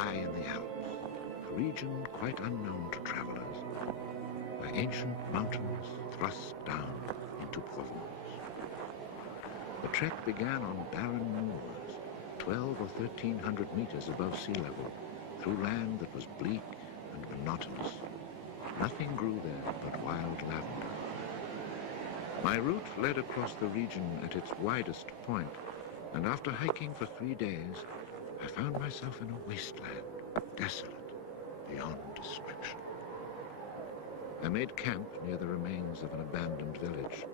high in the Alps, a region quite unknown to travelers, where ancient mountains thrust down into Provence. The trek began on barren moors, 12 or 1,300 meters above sea level, through land that was bleak and monotonous. Nothing grew there but wild lavender. My route led across the region at its widest point, and after hiking for 3 days, I found myself in a wasteland, desolate beyond description. I made camp near the remains of an abandoned village.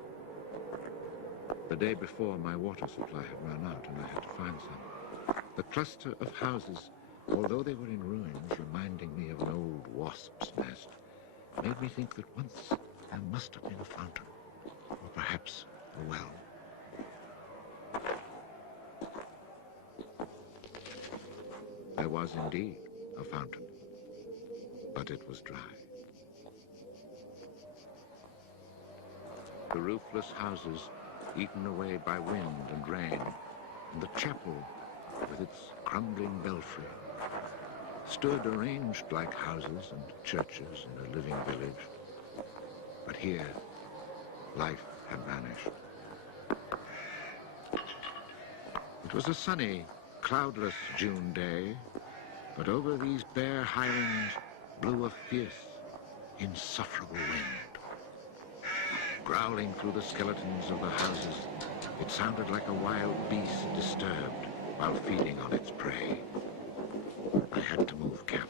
The day before, my water supply had run out, and I had to find some. The cluster of houses, although they were in ruins, reminding me of an old wasp's nest, made me think that once there must have been a fountain, or perhaps a well. There was indeed a fountain, but it was dry. The roofless houses, eaten away by wind and rain, and the chapel, with its crumbling belfry, stood arranged like houses and churches in a living village. But here, life had vanished. It was a sunny, cloudless June day, but over these bare highlands blew a fierce, insufferable wind. Growling through the skeletons of the houses, it sounded like a wild beast disturbed while feeding on its prey. I had to move camp.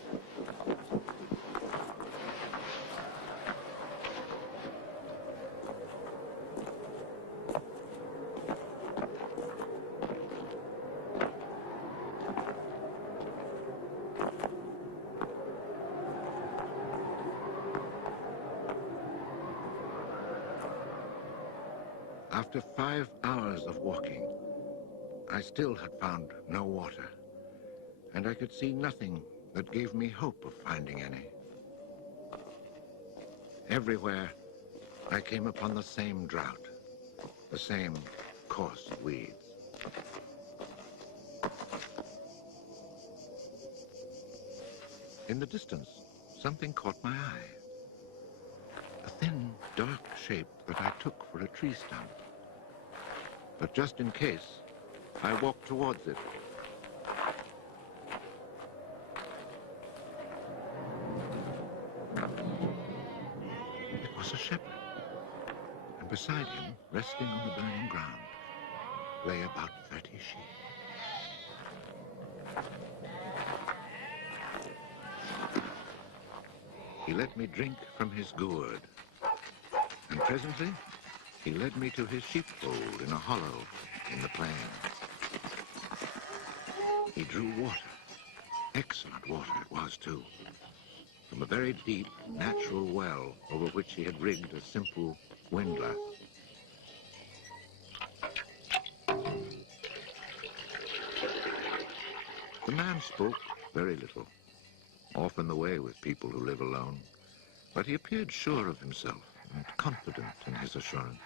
After 5 hours of walking, I still had found no water, and I could see nothing that gave me hope of finding any. Everywhere, I came upon the same drought, the same coarse weeds. In the distance, something caught my eye. A thin, dark shape that I took for a tree stump. But just in case, I walked towards it. It was a shepherd, and beside him, resting on the burning ground, lay about 30 sheep. He let me drink from his gourd, and presently he led me to his sheepfold in a hollow in the plain. He drew water. Excellent water it was, too, from a very deep, natural well over which he had rigged a simple windlass. The man spoke very little, often the way with people who live alone, but he appeared sure of himself and confident in his assurance.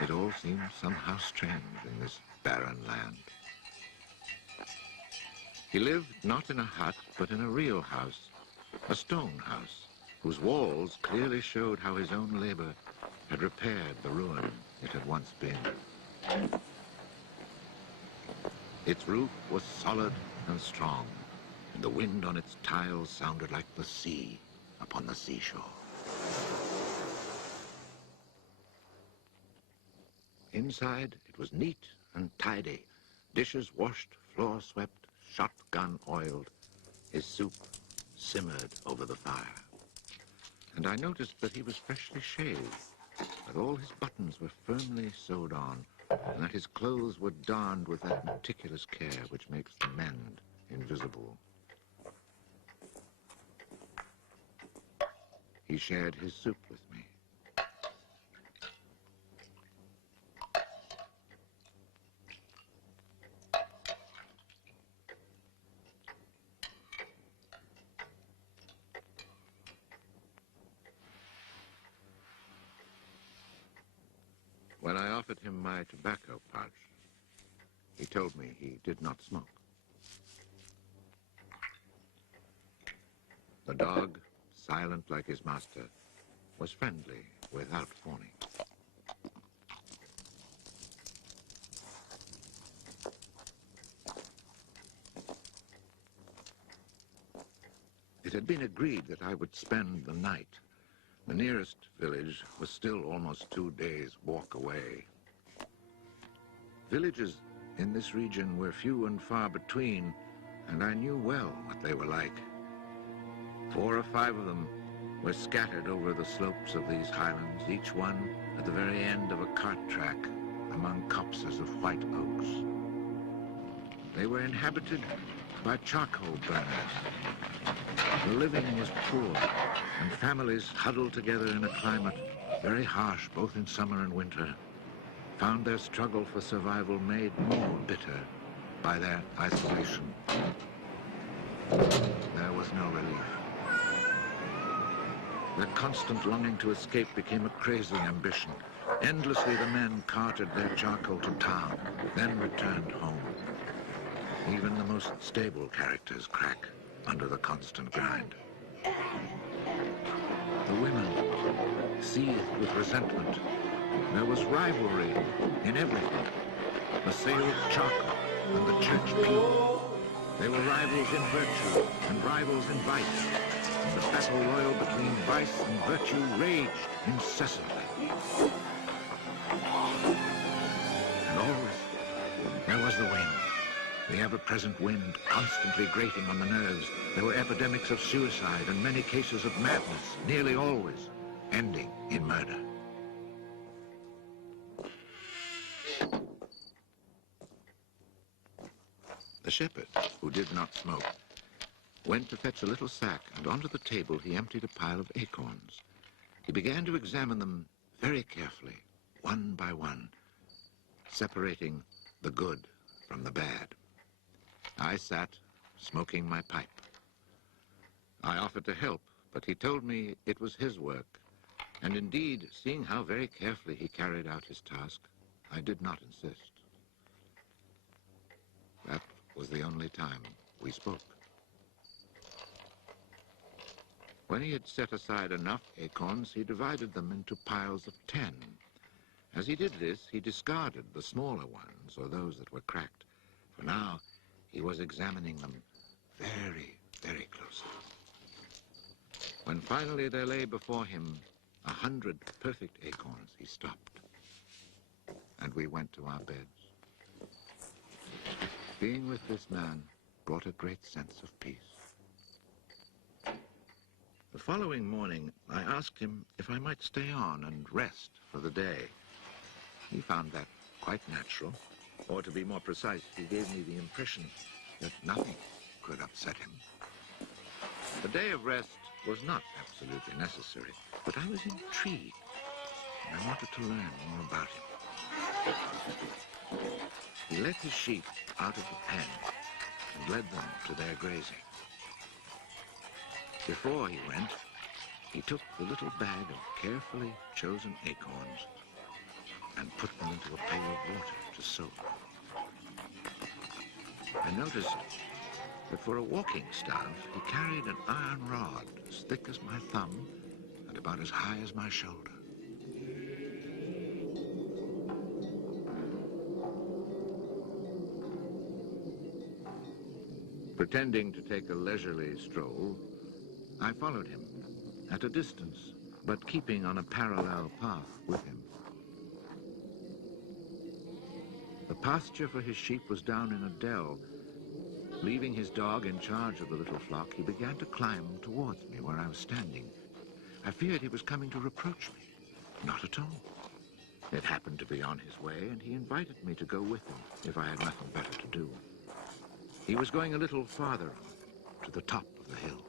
It all seemed somehow strange in this barren land. He lived not in a hut, but in a real house, a stone house, whose walls clearly showed how his own labor had repaired the ruin it had once been. Its roof was solid and strong, and the wind on its tiles sounded like the sea upon the seashore. Inside, it was neat and tidy, dishes washed, floor swept, shotgun oiled. His soup simmered over the fire. And I noticed that he was freshly shaved, that all his buttons were firmly sewed on, and that his clothes were darned with that meticulous care which makes the mend invisible. He shared his soup with me. When I offered him my tobacco pouch, he told me he did not smoke. The dog, silent like his master, was friendly without fawning. It had been agreed that I would spend the night. The nearest village was still almost 2 days' walk away. Villages in this region were few and far between, and I knew well what they were like. 4 or 5 of them were scattered over the slopes of these highlands, each one at the very end of a cart track among copses of white oaks. They were inhabited by charcoal burners. The living was poor, and families huddled together in a climate very harsh both in summer and winter found their struggle for survival made more bitter by their isolation. There was no relief. Their constant longing to escape became a crazy ambition. Endlessly the men carted their charcoal to town, then returned home. Even the most stable characters crack under the constant grind. The women seethed with resentment. There was rivalry in everything. The sale of charcoal and the church pew. They were rivals in virtue and rivals in vice. And the battle royal between vice and virtue raged incessantly. And always there was the wind. The ever-present wind constantly grating on the nerves. There were epidemics of suicide and many cases of madness, nearly always ending in murder. The shepherd, who did not smoke, went to fetch a little sack, and onto the table he emptied a pile of acorns. He began to examine them very carefully, one by one, separating the good from the bad. I sat, smoking my pipe. I offered to help, but he told me it was his work, and indeed, seeing how very carefully he carried out his task, I did not insist. That was the only time we spoke. When he had set aside enough acorns, he divided them into piles of 10. As he did this, he discarded the smaller ones, or those that were cracked, for now he was examining them very, very closely. When finally there lay before him 100 perfect acorns, he stopped, and we went to our beds. Being with this man brought a great sense of peace. The following morning, I asked him if I might stay on and rest for the day. He found that quite natural, or to be more precise, he gave me the impression that nothing could upset him. The day of rest was not absolutely necessary, but I was intrigued, and I wanted to learn more about him. He let his sheep out of the pen and led them to their grazing. Before he went, he took the little bag of carefully chosen acorns and put them into a pail of water to soak. I noticed that for a walking staff, he carried an iron rod as thick as my thumb and about as high as my shoulder. Pretending to take a leisurely stroll, I followed him at a distance, but keeping on a parallel path with him. The pasture for his sheep was down in a dell. Leaving his dog in charge of the little flock, he began to climb towards me where I was standing. I feared he was coming to reproach me. Not at all. It happened to be on his way, and he invited me to go with him if I had nothing better to do. He was going a little farther on, to the top of the hill.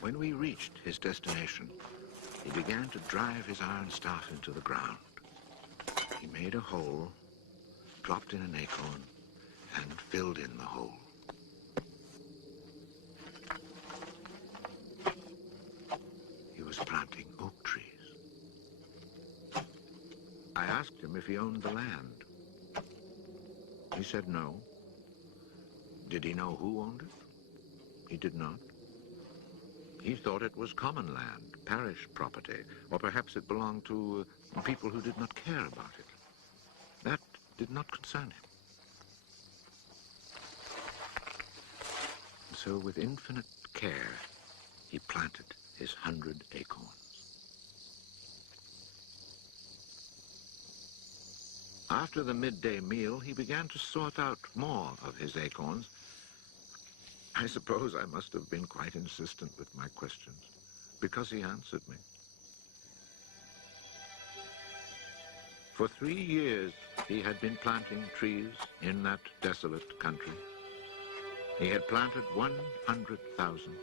When we reached his destination, he began to drive his iron staff into the ground. He made a hole, dropped in an acorn, and filled in the hole. He was planting oak trees. I asked him if he owned the land. He said no, Did he know who owned it? He did not. He thought it was common land, parish property, or perhaps it belonged to people who did not care about it. That did not concern him. So with infinite care, he planted his 100 acorns. After the midday meal, he began to sort out more of his acorns. I suppose I must have been quite insistent with my questions, because he answered me. For 3 years, he had been planting trees in that desolate country. He had planted 100,000.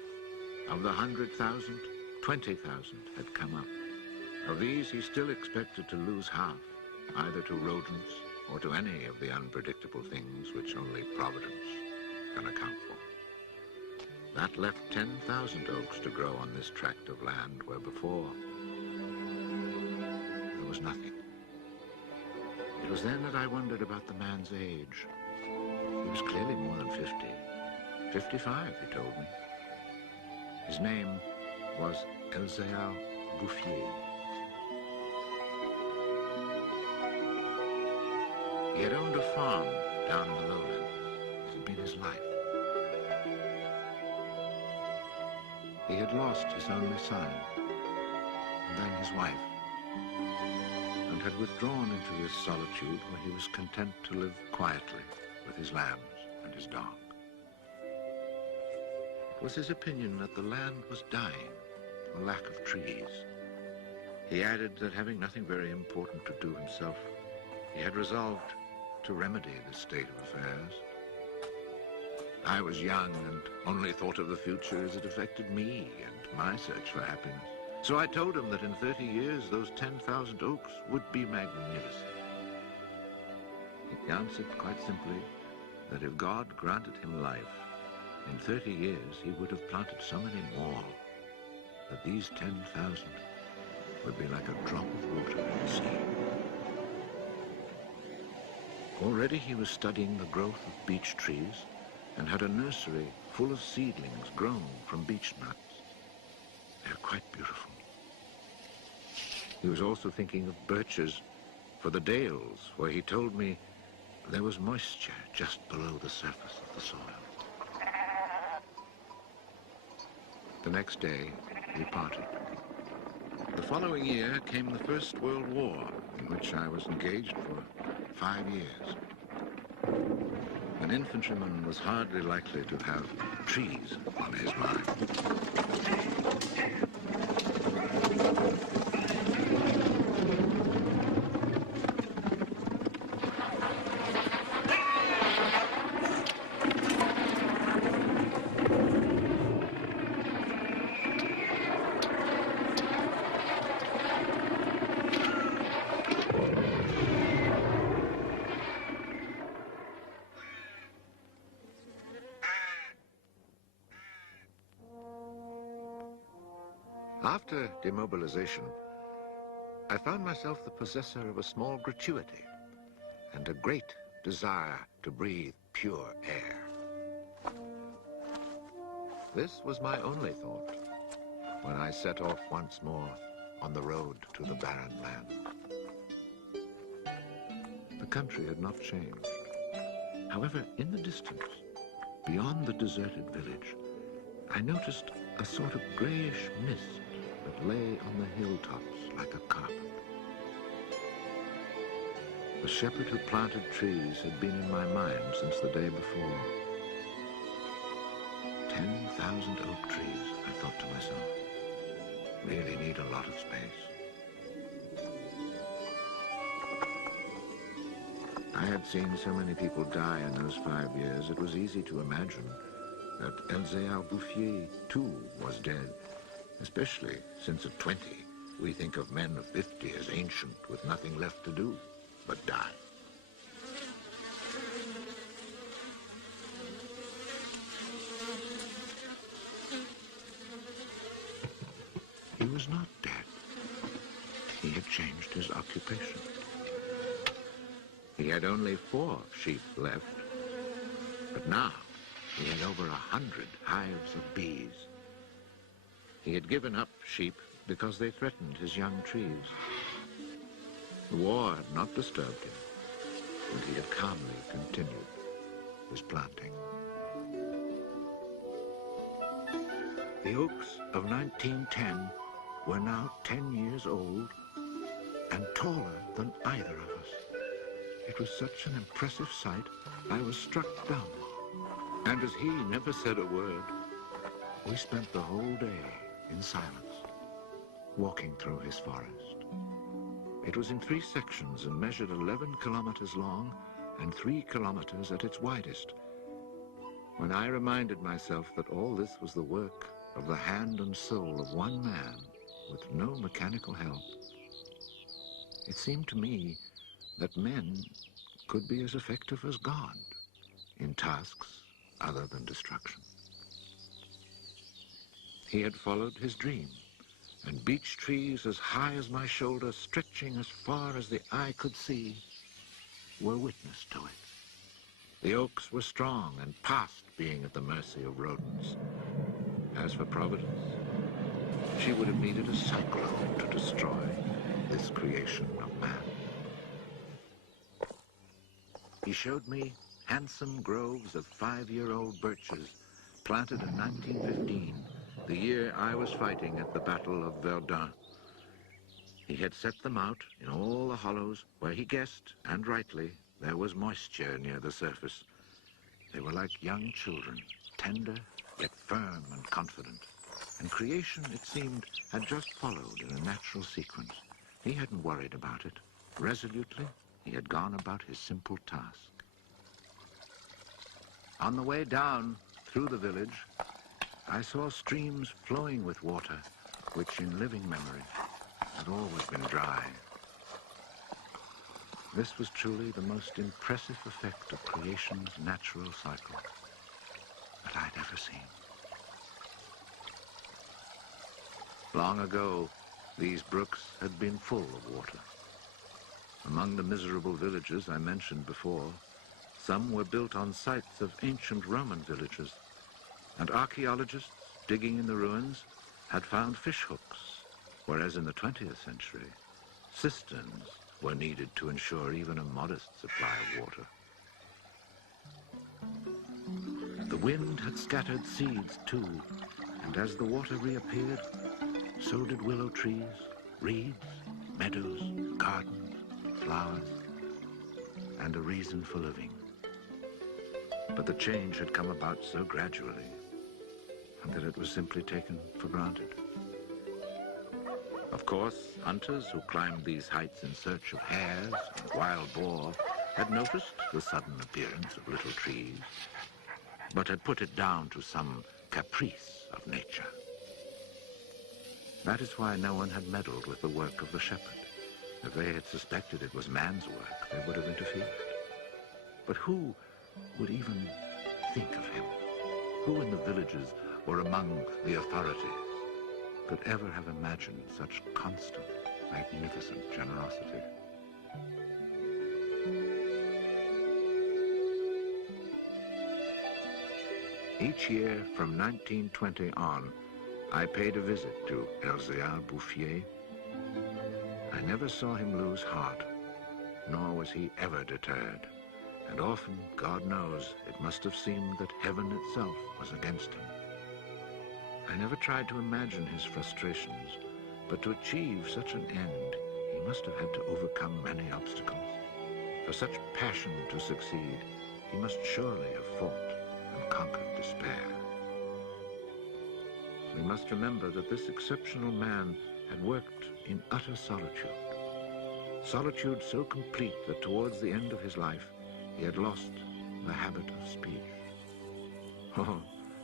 Of the 100,000, 20,000 had come up. Of these, he still expected to lose half, either to rodents or to any of the unpredictable things which only Providence can account for. That left 10,000 oaks to grow on this tract of land where before there was nothing. It was then that I wondered about the man's age. He was clearly more than 50. 55, he told me. His name was Elzéar Bouffier. He had owned a farm down in the lowlands. It had been his life. He had lost his only son, and then his wife, and had withdrawn into this solitude where he was content to live quietly with his lambs and his dog. It was his opinion that the land was dying for lack of trees. He added that having nothing very important to do himself, he had resolved to remedy this state of affairs. I was young and only thought of the future as it affected me and my search for happiness. So I told him that in 30 years, those 10,000 oaks would be magnificent. He answered quite simply that if God granted him life, in 30 years he would have planted so many more that these 10,000 would be like a drop of water in the sea. Already he was studying the growth of beech trees and had a nursery full of seedlings grown from beech nuts. They're quite beautiful. He was also thinking of birches for the dales, where he told me there was moisture just below the surface of the soil. The next day, we parted. The following year came the First World War, in which I was engaged for 5 years. An infantryman was hardly likely to have trees on his mind. After demobilization, I found myself the possessor of a small gratuity and a great desire to breathe pure air. This was my only thought when I set off once more on the road to the barren land. The country had not changed. However, in the distance, beyond the deserted village, I noticed a sort of grayish mist that lay on the hilltops like a carpet. The shepherd who planted trees had been in my mind since the day before. 10,000 oak trees, I thought to myself, really need a lot of space. I had seen so many people die in those 5 years, it was easy to imagine that Elzéar Bouffier, too, was dead, especially since at 20, we think of men of 50 as ancient with nothing left to do but die. He was not dead. He had changed his occupation. He had only 4 sheep left, but now He had over 100 hives of bees. He had given up sheep because they threatened his young trees. The war had not disturbed him, and he had calmly continued his planting. The oaks of 1910 were now 10 years old and taller than either of us. It was such an impressive sight, I was struck dumb. And as he never said a word, we spent the whole day in silence, walking through his forest. It was in 3 sections and measured 11 kilometers long and 3 kilometers at its widest. When I reminded myself that all this was the work of the hand and soul of one man with no mechanical help, it seemed to me that men could be as effective as God in tasks other than destruction. He had followed his dream, and beech trees as high as my shoulder, stretching as far as the eye could see, were witness to it. The oaks were strong and past being at the mercy of rodents. As for Providence, she would have needed a cyclone to destroy this creation of man. He showed me handsome groves of 5-year-old birches planted in 1915, the year I was fighting at the Battle of Verdun. He had set them out in all the hollows where he guessed, and rightly, there was moisture near the surface. They were like young children, tender yet firm and confident. And creation, it seemed, had just followed in a natural sequence. He hadn't worried about it. Resolutely, he had gone about his simple task. On the way down through the village, I saw streams flowing with water, which in living memory had always been dry. This was truly the most impressive effect of creation's natural cycle that I'd ever seen. Long ago, these brooks had been full of water. Among the miserable villages I mentioned before, some were built on sites of ancient Roman villages, and archaeologists digging in the ruins had found fish hooks, whereas in the 20th century, cisterns were needed to ensure even a modest supply of water. The wind had scattered seeds too, and as the water reappeared, so did willow trees, reeds, meadows, gardens, flowers, and a reason for living. But the change had come about so gradually, and that it was simply taken for granted. Of course, hunters who climbed these heights in search of hares and wild boar had noticed the sudden appearance of little trees, but had put it down to some caprice of nature. That is why no one had meddled with the work of the shepherd. If they had suspected it was man's work, they would have interfered. But who would even think of him? Who in the villages or among the authorities could ever have imagined such constant, magnificent generosity? Each year from 1920 on, I paid a visit to Elzéar Bouffier. I never saw him lose heart, nor was he ever deterred. And often, God knows, it must have seemed that heaven itself was against him. I never tried to imagine his frustrations, but to achieve such an end, he must have had to overcome many obstacles. For such passion to succeed, he must surely have fought and conquered despair. We must remember that this exceptional man had worked in utter solitude. Solitude so complete that towards the end of his life, he had lost the habit of speech. Oh,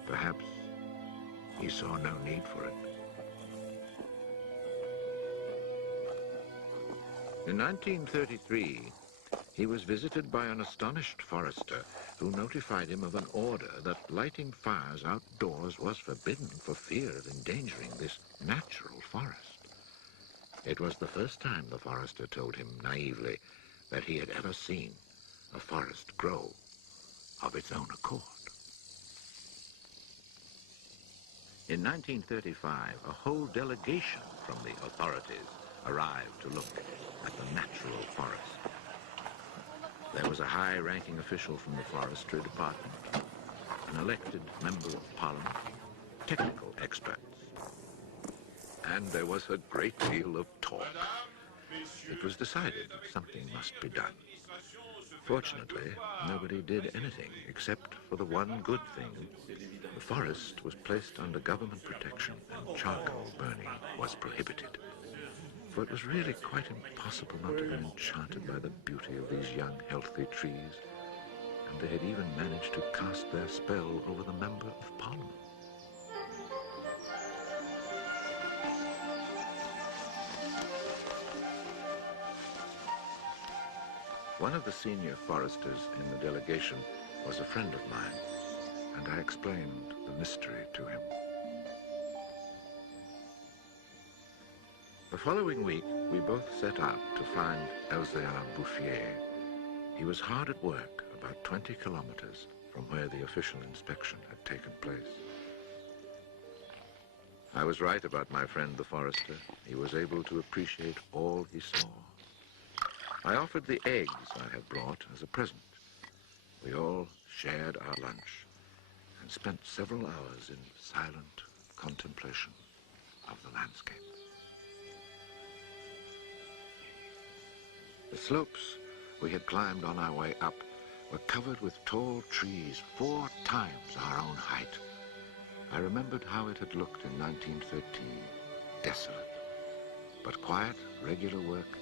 perhaps he saw no need for it. In 1933, he was visited by an astonished forester who notified him of an order that lighting fires outdoors was forbidden for fear of endangering this natural forest. It was the first time the forester told him naively that he had ever seen a forest grow of its own accord. In 1935, a whole delegation from the authorities arrived to look at the natural forest. There was a high-ranking official from the forestry department, an elected member of parliament, technical experts. And there was a great deal of talk. It was decided that something must be done. Fortunately, nobody did anything except for the one good thing. The forest was placed under government protection and charcoal burning was prohibited. For it was really quite impossible not to be enchanted by the beauty of these young, healthy trees. And they had even managed to cast their spell over the Member of Parliament. One of the senior foresters in the delegation was a friend of mine, and I explained the mystery to him. The following week, we both set out to find Elzéar Bouffier. He was hard at work, about 20 kilometers from where the official inspection had taken place. I was right about my friend the forester. He was able to appreciate all he saw. I offered the eggs I had brought as a present. We all shared our lunch and spent several hours in silent contemplation of the landscape. The slopes we had climbed on our way up were covered with tall trees 4 times our own height. I remembered how it had looked in 1913, desolate, but quiet, regular work,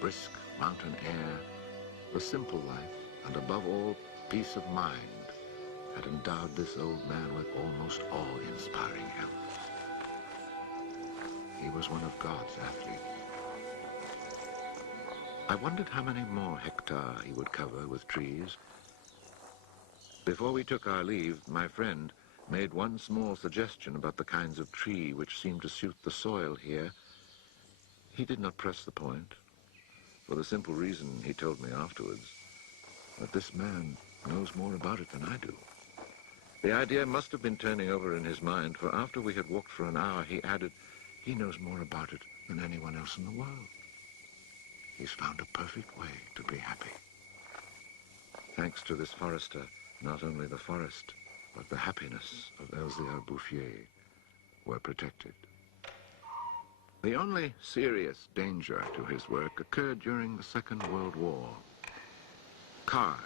brisk mountain air, the simple life, and above all, peace of mind, had endowed this old man with almost awe-inspiring health. He was one of God's athletes. I wondered how many more hectares he would cover with trees. Before we took our leave, my friend made one small suggestion about the kinds of tree which seemed to suit the soil here. He did not press the point, for the simple reason, he told me afterwards, that this man knows more about it than I do. The idea must have been turning over in his mind, for after we had walked for an hour, he added, he knows more about it than anyone else in the world. He's found a perfect way to be happy. Thanks to this forester, not only the forest, but the happiness of Elzéar Bouffier were protected. The only serious danger to his work occurred during the Second World War. Cars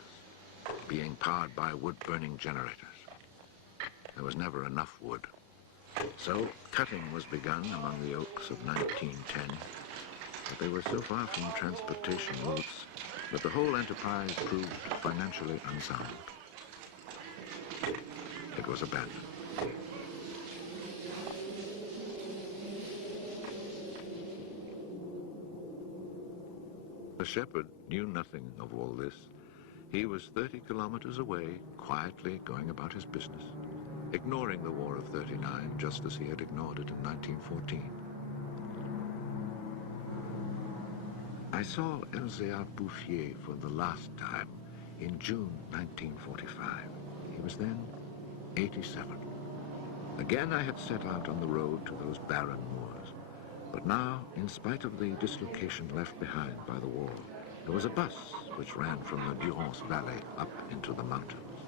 being powered by wood-burning generators. There was never enough wood. So cutting was begun among the oaks of 1910, but they were so far from transportation routes that the whole enterprise proved financially unsound. It was abandoned. The shepherd knew nothing of all this. He was 30 kilometers away, quietly going about his business, ignoring the War of '39 just as he had ignored it in 1914. I saw Elzéar Bouffier for the last time in June 1945. He was then 87. Again I had set out on the road to those barren moors. But now, in spite of the dislocation left behind by the war, there was a bus which ran from the Durance Valley up into the mountains.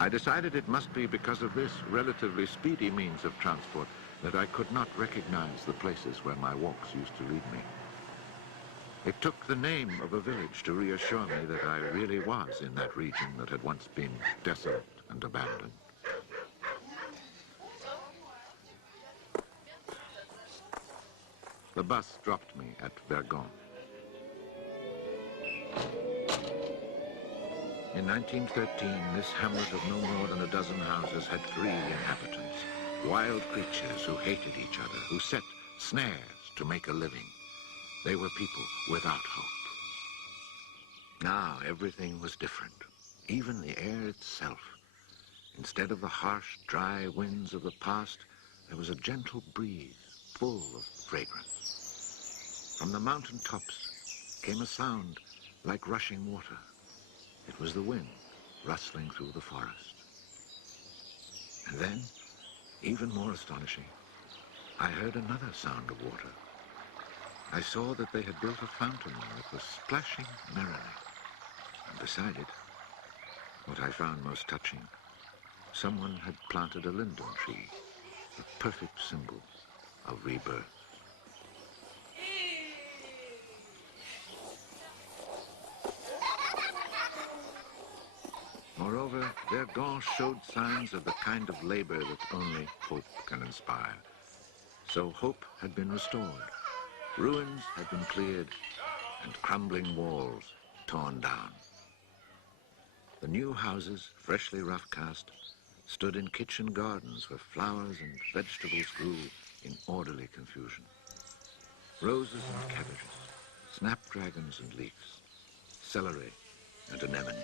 I decided it must be because of this relatively speedy means of transport that I could not recognize the places where my walks used to lead me. It took the name of a village to reassure me that I really was in that region that had once been desolate and abandoned. The bus dropped me at Vergon. In 1913, this hamlet of no more than a dozen houses had 3 inhabitants, wild creatures who hated each other, who set snares to make a living. They were people without hope. Now everything was different, even the air itself. Instead of the harsh, dry winds of the past, there was a gentle breeze full of fragrance. From the mountain tops came a sound like rushing water. It was the wind rustling through the forest. And then, even more astonishing, I heard another sound of water. I saw that they had built a fountain that was splashing merrily. And beside it, what I found most touching, someone had planted a linden tree, a perfect symbol of rebirth. Moreover, Vergand showed signs of the kind of labor that only hope can inspire. So hope had been restored. Ruins had been cleared and crumbling walls torn down. The new houses, freshly rough-cast, stood in kitchen gardens where flowers and vegetables grew in orderly confusion. Roses and cabbages, snapdragons and leeks, celery and anemones.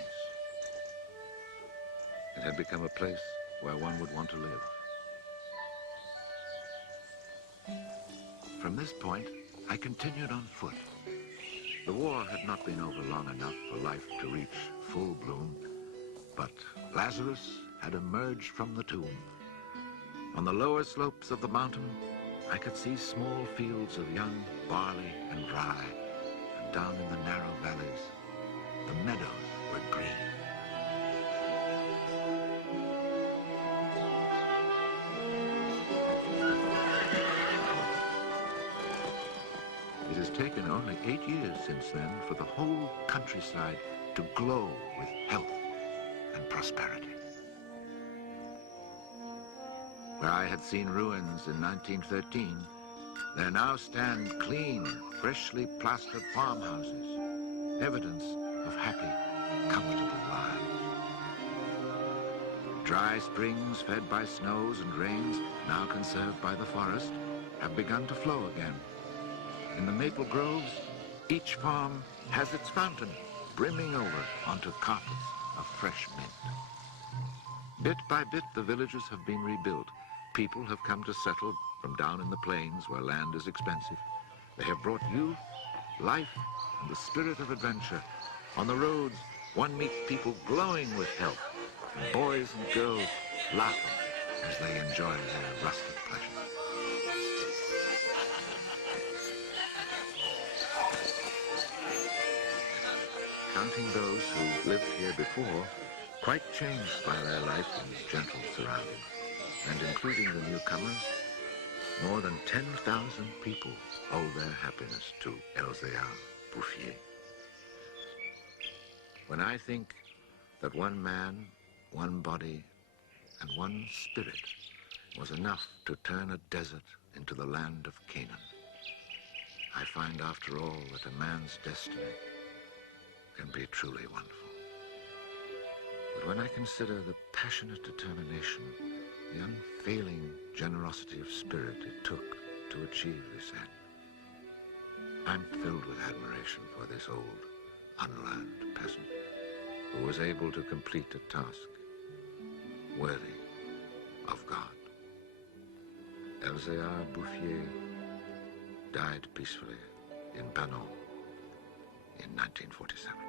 It had become a place where one would want to live. From this point, I continued on foot. The war had not been over long enough for life to reach full bloom, but Lazarus had emerged from the tomb. On the lower slopes of the mountain, I could see small fields of young barley and rye, and down in the narrow valleys, the meadows were green. It has taken only 8 years since then for the whole countryside to glow with health and prosperity. Where I had seen ruins in 1913, there now stand clean, freshly plastered farmhouses, evidence of happy, comfortable lives. Dry springs fed by snows and rains, now conserved by the forest, have begun to flow again. In the maple groves, each farm has its fountain brimming over onto carpets of fresh mint. Bit by bit, the villages have been rebuilt. People have come to settle from down in the plains where land is expensive. They have brought youth, life, and the spirit of adventure. On the roads, one meets people glowing with health, and boys and girls laughing as they enjoy their rustic pleasure. Counting those who lived here before, quite changed by their life in gentle surroundings, and including the newcomers, more than 10,000 people owe their happiness to Elzéar Bouffier. When I think that one man, one body, and one spirit was enough to turn a desert into the land of Canaan, I find after all that a man's destiny can be truly wonderful. But when I consider the passionate determination, the unfailing generosity of spirit it took to achieve this end, I'm filled with admiration for this old, unlearned peasant who was able to complete a task worthy of God. Elzéar Bouffier died peacefully in Banon in 1947.